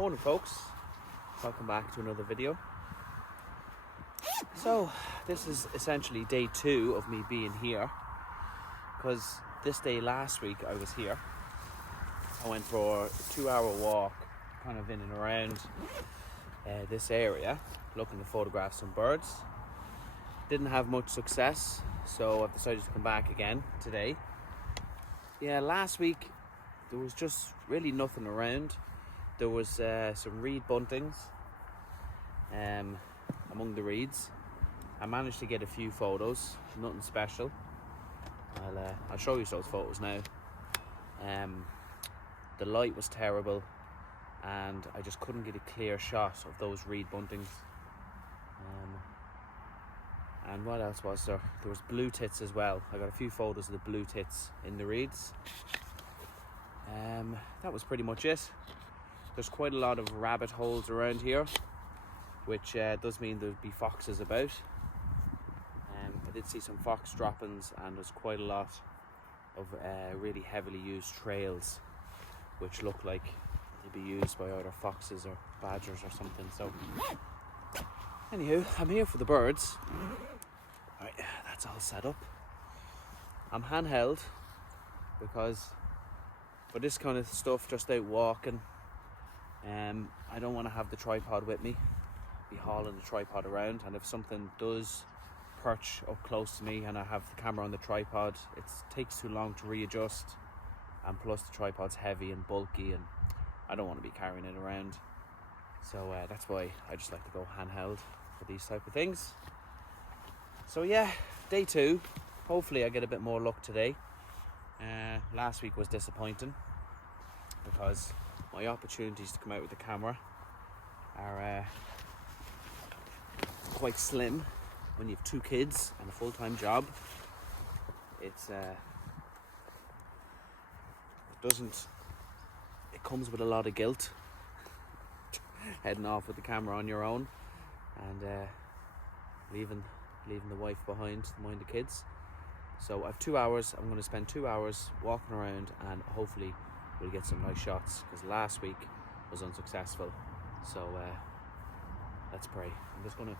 Morning folks, welcome back to another video. So this is essentially day 2 of me being here, because this day last week I was here. I went for a 2-hour walk kind of in and around this area looking to photograph some birds. Didn't have much success, so I've decided to come back again today. Yeah, last week there was just really nothing around. There was some reed buntings among the reeds. I managed to get a few photos, nothing special. I'll show you those photos now. The light was terrible and I just couldn't get a clear shot of those reed buntings. And what else was there? There was blue tits as well. I got a few photos of the blue tits in the reeds. That was pretty much it. There's quite a lot of rabbit holes around here, which does mean there'll be foxes about. I did see some fox droppings, and there's quite a lot of really heavily used trails, which look like they'll be used by either foxes or badgers or something. So, anywho, I'm here for the birds. Right, that's all set up. I'm handheld because for this kind of stuff, just out walking, I don't want to have the tripod with me, be hauling the tripod around, and if something does perch up close to me and I have the camera on the tripod, it takes too long to readjust, and plus the tripod's heavy and bulky and I don't want to be carrying it around. So that's why I just like to go handheld for these type of things. So yeah, day 2. Hopefully I get a bit more luck today. Last week was disappointing because my opportunities to come out with the camera are quite slim when you have 2 kids and a full-time job. It comes with a lot of guilt heading off with the camera on your own and leaving the wife behind to mind the kids. So I have 2 hours. I'm going to spend 2 hours walking around and hopefully we'll get some nice shots, because last week was unsuccessful. So let's pray. I'm just going to,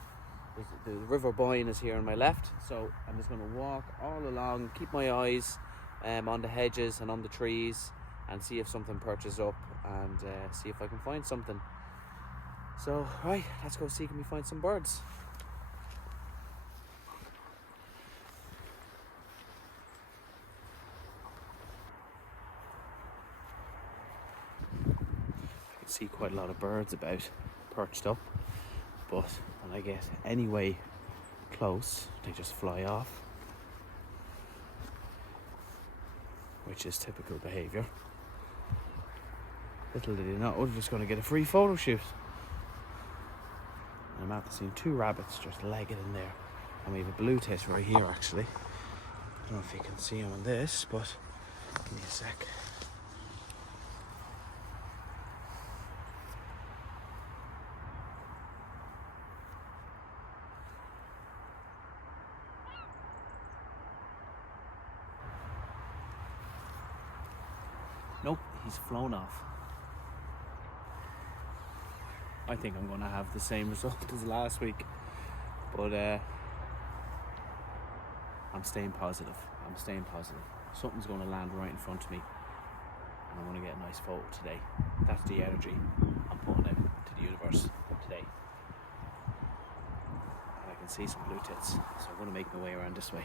the River Boyne is here on my left, so I'm just going to walk all along, keep my eyes on the hedges and on the trees, and see if something perches up, and see if I can find something. So right, let's go see, can we find some birds. See quite a lot of birds about, perched up, but when I get any way close they just fly off, which is typical behaviour. Little did they know, they're just going to get a free photo shoot. And I'm after seeing 2 rabbits just legged in there, and we have a blue tit right here actually. I don't know if you can see him on this, but give me a sec. Nope, he's flown off. I think I'm going to have the same result as last week, but I'm staying positive. Something's going to land right in front of me and I'm going to get a nice photo today. That's the energy I'm putting out into the universe today. And I can see some blue tits, so I'm going to make my way around this way.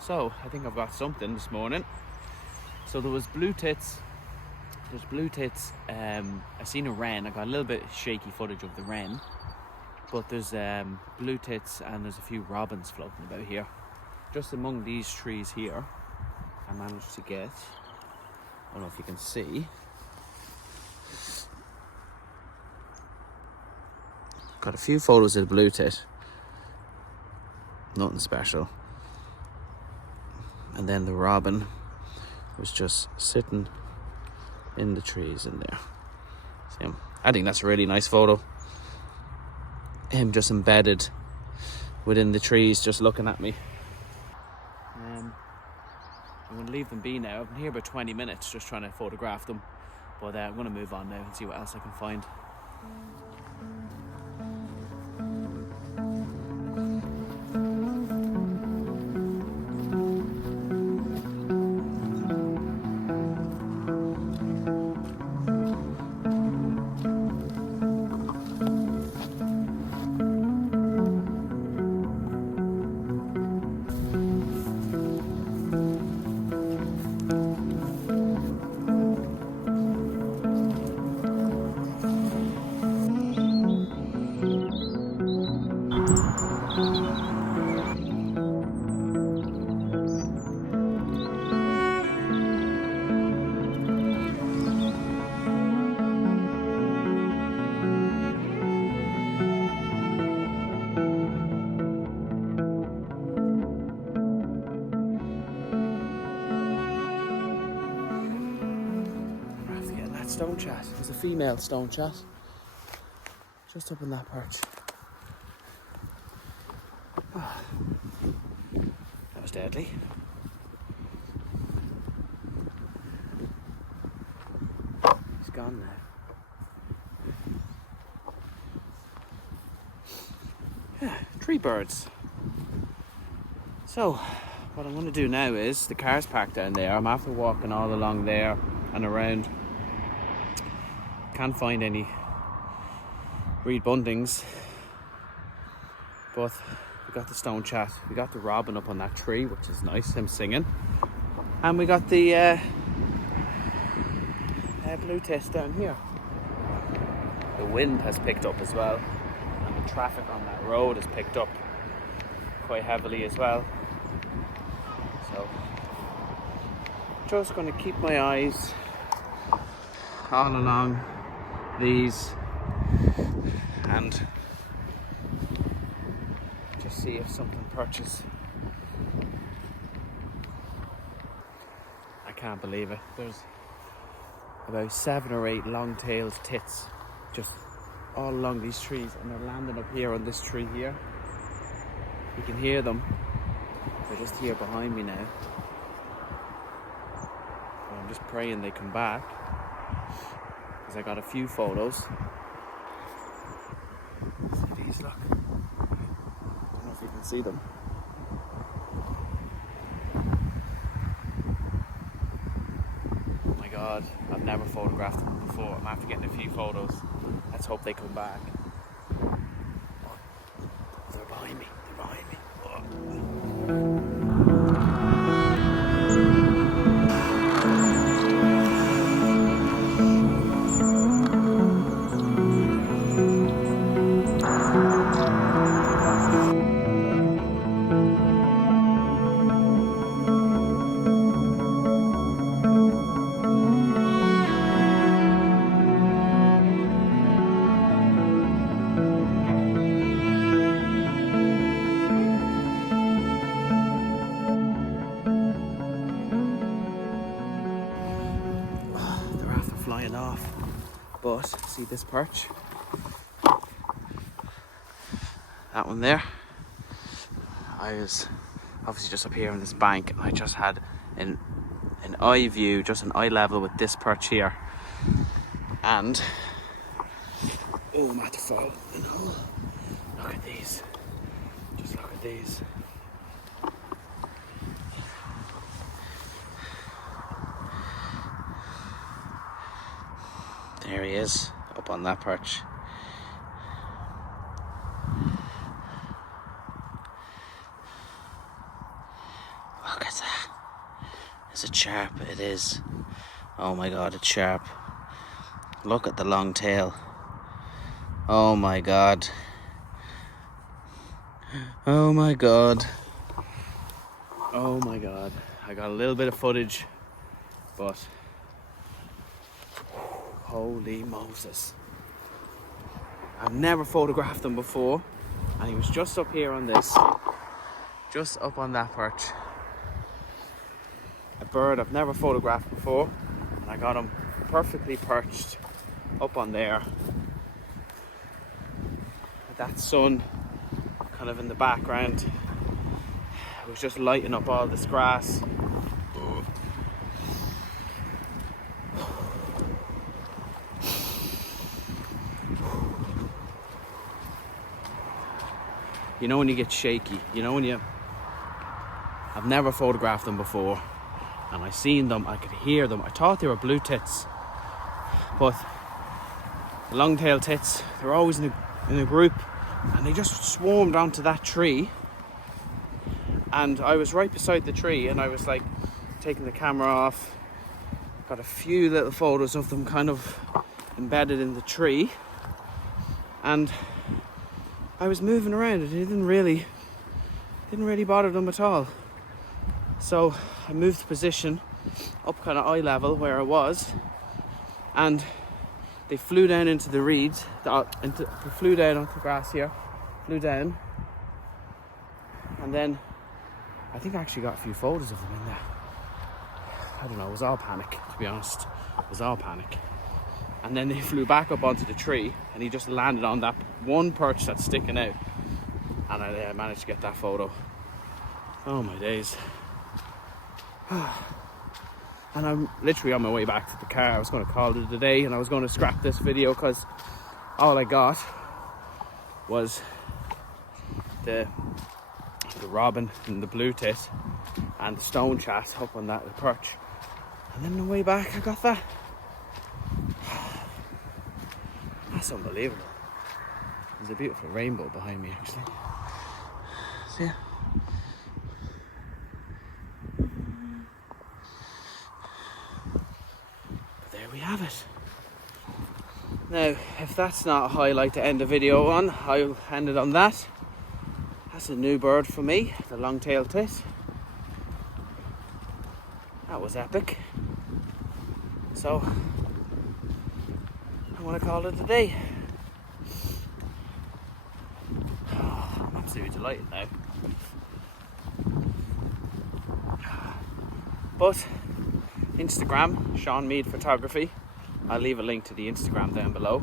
So I think I've got something this morning. So there was blue tits. There's blue tits. I seen a wren. I got a little bit shaky footage of the wren, but there's blue tits and there's a few robins floating about here. Just among these trees here, I managed to get, I don't know if you can see, got a few photos of the blue tit. Nothing special. And then the robin was just sitting in the trees in there. See him? I think that's a really nice photo. him just embedded within the trees, just looking at me. I'm going to leave them be now. I've been here about 20 minutes just trying to photograph them, but I'm going to move on now and see what else I can find. Stone chat. There's a female stone chat just up in that perch. Oh, that was deadly. He's gone now. Yeah, tree birds. So, what I'm going to do now is, the car's parked down there. I'm after walking all along there and around. Can't find any reed buntings, but we got the stone chat, we got the robin up on that tree, which is nice, him singing, and we got the blue tit down here. The wind has picked up as well, and the traffic on that road has picked up quite heavily as well. So just going to keep my eyes all along these and just see if something perches. I can't believe it. There's about 7 or 8 long-tailed tits just all along these trees, and they're landing up here on this tree here. You can hear them. They're just here behind me now. So I'm just praying they come back, because I got a few photos. See these, look. I don't know if you can see them. Oh my god, I've never photographed them before. I'm after getting a few photos. Let's hope they come back. Oh, they're behind me. They're behind me. Oh. Flying off, but see this perch, that one there. I was obviously just up here on this bank, and I just had an eye view, just an eye level with this perch here, and oh, I'm at the fall. You know, look at these. Just look at these. There he is, up on that perch. Look at that. Is it sharp? It is. Oh my god, it's sharp. Look at the long tail. Oh my god. Oh my god. Oh my god. I got a little bit of footage, but holy Moses. I've never photographed them before, and he was just up here on this, just up on that perch. A bird I've never photographed before, and I got him perfectly perched up on there. I that sun kind of in the background. It was just lighting up all this grass. You know when you get shaky, you know when you... I've never photographed them before, and I seen them, I could hear them. I thought they were blue tits, but the long-tailed tits, they're always in a group, and they just swarmed onto that tree. And I was right beside the tree, and I was like taking the camera off, got a few little photos of them kind of embedded in the tree, and I was moving around. It didn't really bother them at all. So I moved position up kind of eye level where I was, and they flew down into the reeds. They flew down onto the grass here, flew down, and then I think I actually got a few photos of them in there. I don't know, it was all panic, to be honest. It was all panic. And then they flew back up onto the tree, and he just landed on that one perch that's sticking out. And I managed to get that photo. Oh my days. And I'm literally on my way back to the car. I was going to call it a day, and I was going to scrap this video because all I got was the robin and the blue tit and the stone chat up on that perch. And then on the way back I got that. That's unbelievable. There's a beautiful rainbow behind me actually. See ya. But there we have it. Now, if that's not a highlight to end the video on, I'll end it on that. That's a new bird for me, the long-tailed tit. That was epic. So, I want to call it a day. Oh, I'm absolutely delighted now. But, Instagram, Sean Mead Photography. I'll leave a link to the Instagram down below.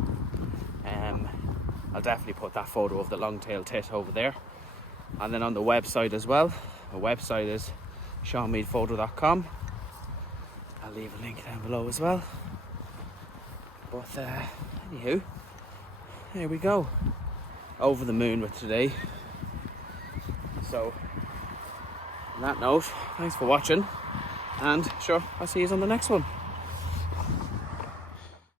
I'll definitely put that photo of the long-tailed tit over there. And then on the website as well. The website is seanmeadphoto.com. I'll leave a link down below as well. But anywho, there we go. Over the moon with today. So, on that note, thanks for watching. And sure, I'll see you on the next one.